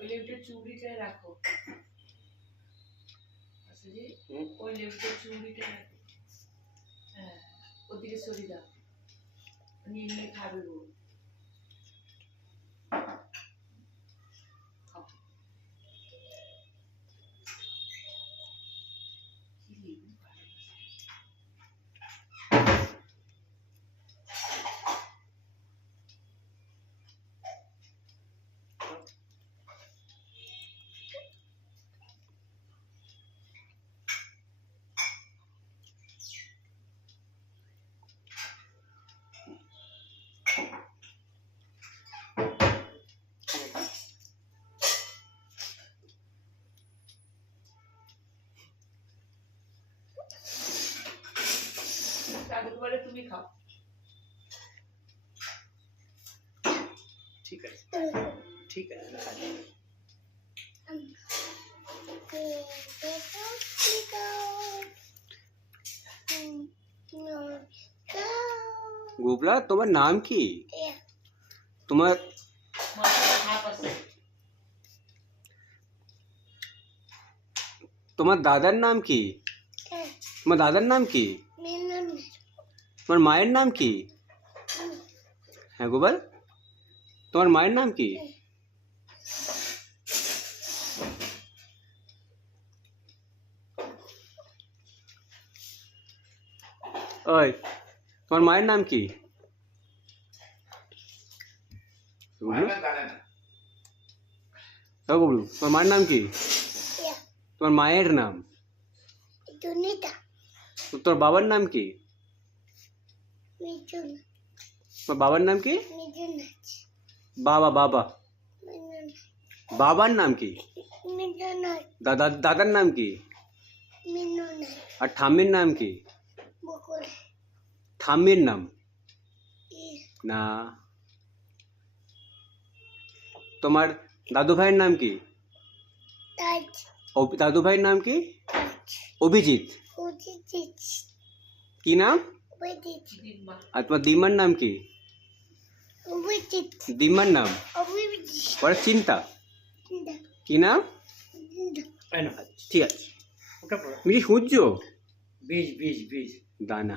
ওই লেবুটা চুড়িটা রাখো আসলে ওই লেবুটা চুড়িটা রাখো হ্যাঁ ওদিকে সরিয়ে দাও নিয়ে খাবে গো তুমি খাও ঠিক আছে ঠিক আছে গোবলা তোমার নাম কি তোমার তোমার দাদার নাম কি তোমার দাদার নাম কি তোমার মায়ের নাম কি হ্যাঁ গোপাল তোমার মায়ের নাম কি ওই তোমার মায়ের নাম কি গুবলু তোমার মায়ের নাম কি তোমার মায়ের নাম তোর বাবার নাম কি তোমার বাবার নাম কি বাবা বাবা বাবার নাম কি দাদার নাম কি আর ঠাম্মির নাম কি ঠাম্মির নাম না তোমার দাদু ভাইয়ের নাম কি দাদু ভাইয়ের নাম কি অভিজিৎ কি নাম আর তোমার দিমার নাম কি দিমার নাম ওরা চিন্তা কি নাম ঠিক আছে মিটি সূর্য বীজ বীজ বীজ দানা